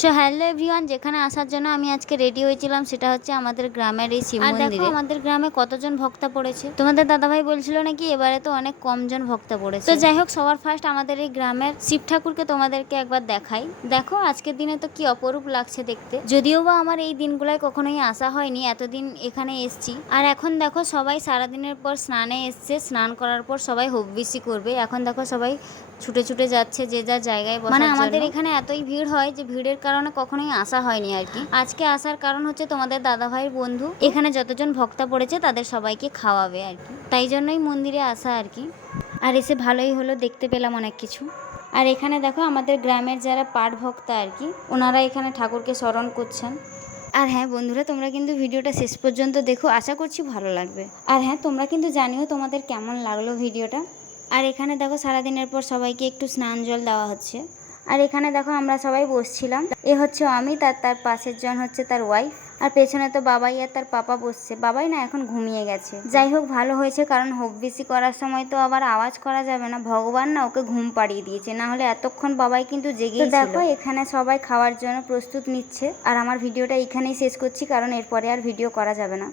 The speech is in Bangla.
সো হ্যালো এভরিওয়ান, যেখানে আসার জন্য আমি আজকে রেডি হয়েছিলাম সেটা হচ্ছে আমাদের গ্রামের এই শিব মন্দিরে। আর দেখো আমাদের গ্রামে কতজন ভক্তা পড়েছে। তোমাদের দাদাভাই বলছিল নাকি এবারে তো অনেক কমজন ভক্তা পড়েছে। তো যাই হোক, সবার ফার্স্ট আমাদের এই গ্রামের শিব ঠাকুরকে তোমাদেরকে একবার দেখাই। দেখো আজকের দিনে তো কি অপরূপ লাগছে দেখতে। যদিও বা আমার এই দিনগুলোয় কখনোই আসা হয়নি, এতদিন এখানে এসছি। আর এখন দেখো সবাই সারাদিনের পর স্নানে এসছে, স্নান করার পর সবাই হবিষ্যি করবে। এখন দেখো সবাই ছুটে ছুটে যাচ্ছে যে যার জায়গায় বসার জন্য। মানে আমাদের এখানে এতই ভিড় হয় যে ভিড়ের কারণে কখনোই আসা হয়নি আর কি। আজকে আসার কারণ হচ্ছে তোমাদের দাদাভাইয়ের বন্ধু এখানে যতজন ভক্তা পড়েছে তাদের সবাইকে খাওয়াবে আর কি, তাই জন্যই মন্দিরে আসা আর কি। আর এসে ভালোই হলো, দেখতে পেলাম অনেক কিছু। আর এখানে দেখো আমাদের গ্রামের যারা পাঠ ভক্তা আর কি, ওনারা এখানে ঠাকুরকে স্মরণ করছেন। আর হ্যাঁ বন্ধুরা, তোমরা কিন্তু ভিডিওটা শেষ পর্যন্ত দেখো, আশা করছি ভালো লাগবে। আর হ্যাঁ, তোমরা কিন্তু জানিও তোমাদের কেমন লাগলো ভিডিওটা। আর এখানে দেখো সারাদিনের পর সবাইকে একটু স্নান জল দেওয়া হচ্ছে। আর এখানে দেখো আমরা সবাই বসছিলাম। এ হচ্ছে অমিত, আর তার পাশের জন হচ্ছে তার ওয়াইফ। আর পেছনে তো বাবাই আর তার পাপা বসছে। বাবাই না এখন ঘুমিয়ে গেছে। যাই হোক, ভালো হয়েছে, কারণ হবিষ্যি করার সময় তো আবার আওয়াজ করা যাবে না। ভগবান না ওকে ঘুম পাড়িয়ে দিয়েছে, না হলে এতক্ষণ বাবাই কিন্তু জেগেই ছিল। দেখো এখানে সবাই খাওয়ার জন্য প্রস্তুত নিচ্ছে। আর আমার ভিডিওটা এখানেই শেষ করছি, কারণ এরপরে আর ভিডিও করা যাবে না।